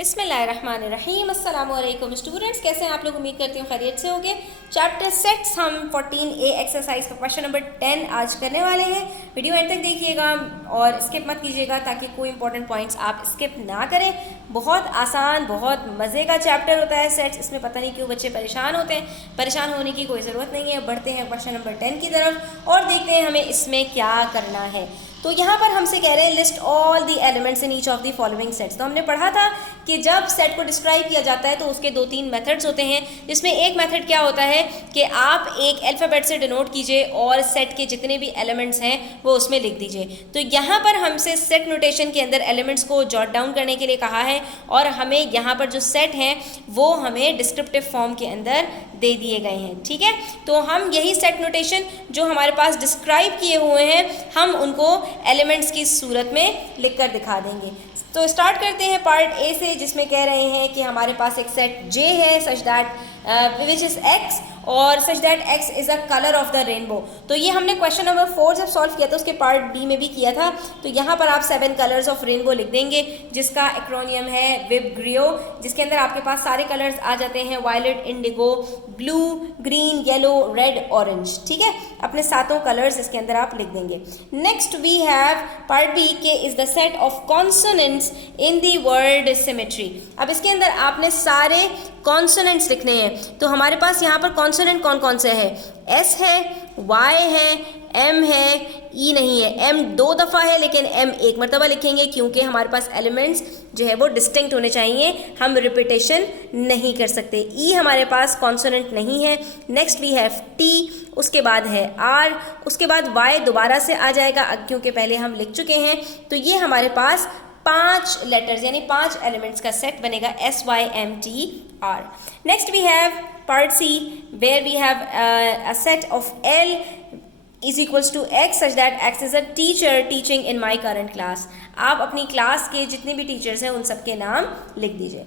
बिस्मिल्लाहिर्रहमानिर्रहीम। अस्सलाम वालेकुम स्टूडेंट्स, कैसे हैं आप लोग? उम्मीद करती हूँ खैरियत से होंगे। चैप्टर सेट्स हम 14A एक्सरसाइज का क्वेश्चन नंबर 10 आज करने वाले हैं। वीडियो एंड तक देखिएगा और स्किप मत कीजिएगा ताकि कोई इंपॉर्टेंट पॉइंट्स आप स्किप ना करें। बहुत आसान, बहुत मज़े का चैप्टर होता है सेट्स। इसमें पता नहीं क्यों बच्चे परेशान होते हैं। परेशान होने की कोई ज़रूरत नहीं है। बढ़ते हैं क्वेश्चन नंबर 10 की तरफ और देखते हैं हमें इसमें क्या करना है। तो यहाँ पर हमसे कह रहे हैं list all the elements in each of the following sets. तो हमने पढ़ा था कि जब सेट को डिस्क्राइब किया जाता है तो उसके 2-3 मेथड्स होते हैं, जिसमें एक मेथड क्या होता है कि आप एक अल्फ़ाबेट से डिनोट कीजिए और सेट के जितने भी एलिमेंट्स हैं वो उसमें लिख दीजिए। तो यहाँ पर हमसे सेट नोटेशन के अंदर एलिमेंट्स को जॉट डाउन करने के लिए कहा है और हमें यहाँ पर जो सेट हैं वो हमें डिस्क्रिप्टिव फॉर्म के अंदर दे दिए गए हैं। ठीक है, तो हम यही सेट नोटेशन जो हमारे पास डिस्क्राइब किए हुए हैं हम उनको एलिमेंट्स की सूरत में लिखकर दिखा देंगे। तो स्टार्ट करते हैं पार्ट ए से, जिसमें कह रहे हैं कि हमारे पास एक सेट जे है such that which is x और such that x is a colour of the rainbow. तो ये हमने क्वेश्चन नंबर 4 जब सॉल्व किया था उसके पार्ट बी में भी किया था। तो यहाँ पर आप 7 कलर्स ऑफ रेनबो लिख देंगे, जिसका एक्रोनियम है विबग्रियो, जिसके अंदर आपके पास सारे कलर्स आ जाते हैं violet, indigo, blue, green, yellow, red, orange. ठीक है, अपने सातों कलर्स इसके अंदर आप लिख देंगे। Next we have part B K is the set of consonants in the word symmetry. अब इसके अंदर आपने सारे कॉन्सोनेंट्स लिखने हैं। तो हमारे पास यहाँ पर कॉन्सोनेंट कौन कौन से है? एस है, वाई है, एम है, ई नहीं है। एम 2 दफ़ा है लेकिन एम 1 मरतबा लिखेंगे क्योंकि हमारे पास एलिमेंट्स जो है वो डिस्टिंक्ट होने चाहिए, हम रिपीटेशन नहीं कर सकते। ई हमारे पास कॉन्सोनेंट नहीं है। नेक्स्ट वी हैव टी, उसके बाद है आर, उसके बाद वाई दोबारा से आ जाएगा क्योंकि पहले हम लिख चुके हैं। तो ये हमारे पास 5 लेटर्स यानी 5 एलिमेंट्स का सेट बनेगा SYMTR। Next we have part C where we have a set of L is equals to x such that x is a teacher teaching in my current class। आप अपनी class के जितने भी teachers हैं उन सब के नाम लिख दीजिए।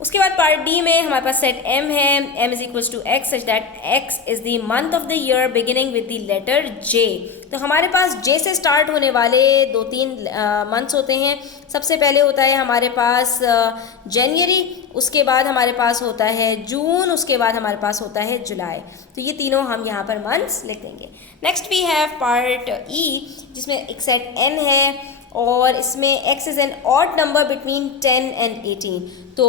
उसके बाद पार्ट डी में हमारे पास सेट m है, m is equals to x such that x is the month of the year beginning with the letter j। तो हमारे पास j से स्टार्ट होने वाले 2-3 मंथ्स होते हैं। सबसे पहले होता है हमारे पास जनवरी, उसके बाद हमारे पास होता है जून, उसके बाद हमारे पास होता है जुलाई। तो ये तीनों हम यहाँ पर मंथ्स लिख देंगे। नेक्स्ट वी हैव पार्ट ई जिसमें एक सेट n है और इसमें x is an odd number between 10 and 18। तो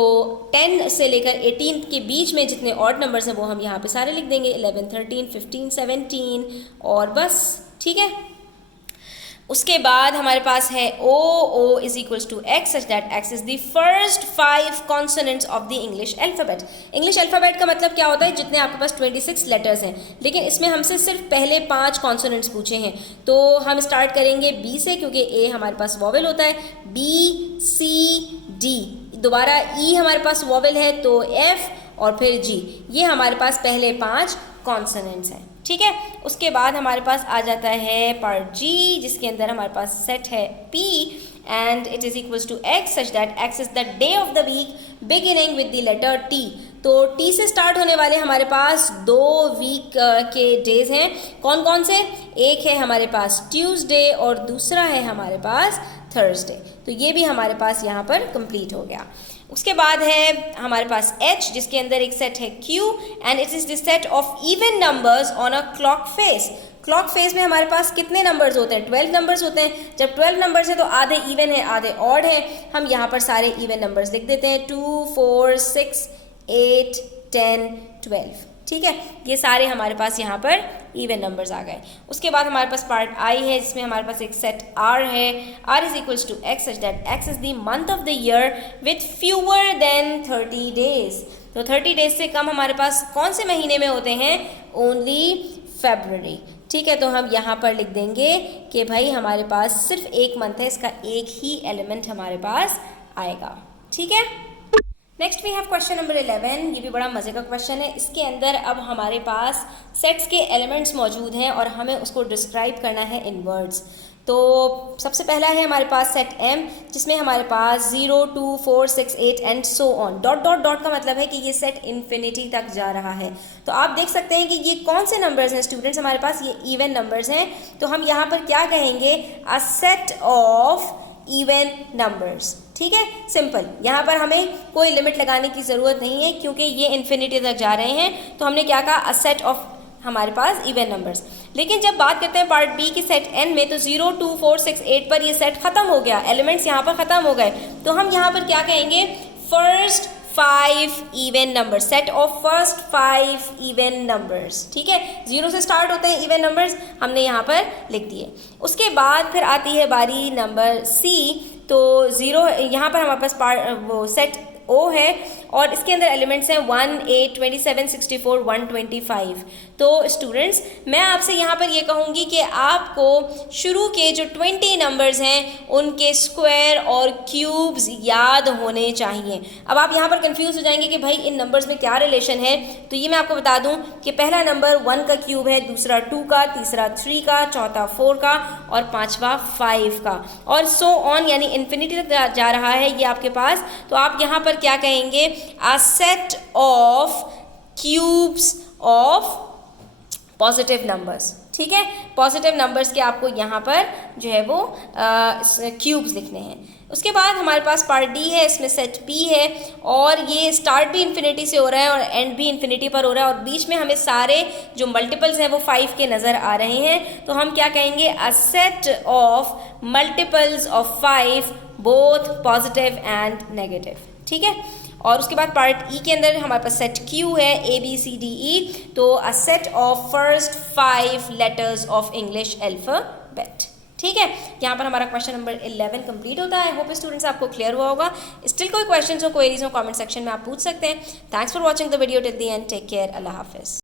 10 से लेकर 18 के बीच में जितने ऑड नंबर्स हैं वो हम यहाँ पे सारे लिख देंगे, 11, 13, 15, 17 और बस। ठीक है, उसके बाद हमारे पास है O is equals to x such that x is the first 5 consonants of the English alphabet. English alphabet का मतलब क्या होता है? जितने आपके पास 26 लेटर्स हैं, लेकिन इसमें हमसे सिर्फ पहले 5 कॉन्सोनेंट्स पूछे हैं। तो हम स्टार्ट करेंगे B से क्योंकि A हमारे पास वॉवेल होता है, B, C, D, दोबारा E हमारे पास वॉवेल है तो F और फिर G। ये हमारे पास पहले 5 कॉन्सोनेंट्स हैं। ठीक है, उसके बाद हमारे पास आ जाता है पार्ट जी जिसके अंदर हमारे पास सेट है P and it is equals to x such that x is the day of the week beginning with the letter T। तो T से स्टार्ट होने वाले हमारे पास 2 वीक के डेज हैं। कौन कौन से? एक है हमारे पास ट्यूसडे और दूसरा है हमारे पास थर्सडे। तो ये भी हमारे पास यहाँ पर कंप्लीट हो गया। उसके बाद है हमारे पास H जिसके अंदर एक सेट है Q and it is the set of even numbers on a clock face. Clock face में हमारे पास कितने नंबर्स होते हैं? 12 नंबर्स होते हैं। जब 12 नंबर्स हैं तो आधे इवन है आधे ऑड है। हम यहाँ पर सारे इवन नंबर्स लिख देते हैं, 2, 4, 6, 8, 10, 12। ठीक है, ये सारे हमारे पास यहाँ पर इवन नंबर्स आ गए। उसके बाद हमारे पास पार्ट आई है जिसमें हमारे पास एक सेट R है, R is equals to x such that x is the month of the year with fewer than 30 days. तो 30 डेज से कम हमारे पास कौन से महीने में होते हैं? Only February. ठीक है, तो हम यहाँ पर लिख देंगे कि भाई हमारे पास सिर्फ एक मंथ है, इसका एक ही एलिमेंट हमारे पास आएगा। ठीक है, next we have question number 11। ये भी बड़ा मज़े का क्वेश्चन है। इसके अंदर अब हमारे पास सेट्स के एलिमेंट्स मौजूद हैं और हमें उसको डिस्क्राइब करना है इन वर्ड्स। तो सबसे पहला है हमारे पास सेट M जिसमें हमारे पास 0, 2, 4, 6, 8 and so on. Dot dot dot का मतलब है कि ये सेट इन्फिनिटी तक जा रहा है। तो आप देख सकते हैं कि ये कौन से नंबर्स हैं स्टूडेंट्स? हमारे पास ये इवन नंबर्स हैं। तो हम यहाँ पर क्या कहेंगे? अ सेट ऑफ इवन नंबर्स। ठीक है, सिंपल। यहाँ पर हमें कोई लिमिट लगाने की ज़रूरत नहीं है क्योंकि ये इन्फिनिटी तक जा रहे हैं, तो हमने क्या कहा, अ सेट ऑफ हमारे पास इवन नंबर्स। लेकिन जब बात करते हैं पार्ट बी की सेट एन में, तो 0 2 4 6 8 पर ये सेट खत्म हो गया, एलिमेंट्स यहाँ पर खत्म हो गए, तो हम यहाँ पर क्या कहेंगे, first 5 even number, set of first 5 even numbers. ठीक है, 0 से स्टार्ट होते हैं इवन नंबर्स, हमने यहाँ पर लिख दिए। उसके बाद फिर आती है बारी नंबर सी, तो 0 यहाँ पर हमारे पास वो सेट ओ है और इसके अंदर एलिमेंट्स हैं 1 8 27 64 125। तो स्टूडेंट्स, मैं आपसे यहाँ पर ये कहूँगी कि आपको शुरू के जो 20 नंबर्स हैं उनके स्क्वायर और क्यूब्स याद होने चाहिए। अब आप यहाँ पर कंफ्यूज हो जाएंगे कि भाई इन नंबर्स में क्या रिलेशन है, तो ये मैं आपको बता दूँ कि पहला नंबर 1 का क्यूब है, दूसरा 2 का, तीसरा 3 का, चौथा 4 का और पाँचवा 5 का, और सो ऑन, यानी इन्फिनिटी तक जा रहा है ये आपके पास। तो आप यहाँ पर क्या कहेंगे, a set of cubes of positive numbers। ठीक है, पॉजिटिव नंबर्स के आपको यहाँ पर जो है वो क्यूब्स लिखने हैं। उसके बाद हमारे पास पार्ट डी है, इसमें सेट पी है और ये स्टार्ट भी इन्फिनिटी से हो रहा है और एंड भी इन्फिनिटी पर हो रहा है और बीच में हमें सारे जो मल्टीपल्स हैं वो 5 के नज़र आ रहे हैं। तो हम क्या कहेंगे, अ set of multiples of 5 both positive and negative. ठीक है, और उसके बाद पार्ट ई के अंदर हमारे पास सेट क्यू है, A B C D E, तो अ set of first 5 letters of English alphabet. ठीक है, यहाँ पर हमारा क्वेश्चन नंबर 11 कंप्लीट होता है। होप स्टूडेंट्स आपको क्लियर हुआ होगा। स्टिल कोई क्वेश्चन हो, क्वेरीज हो, कमेंट सेक्शन में आप पूछ सकते हैं। Thanks for watching the video till the end. Take care, Allah हाफिज़।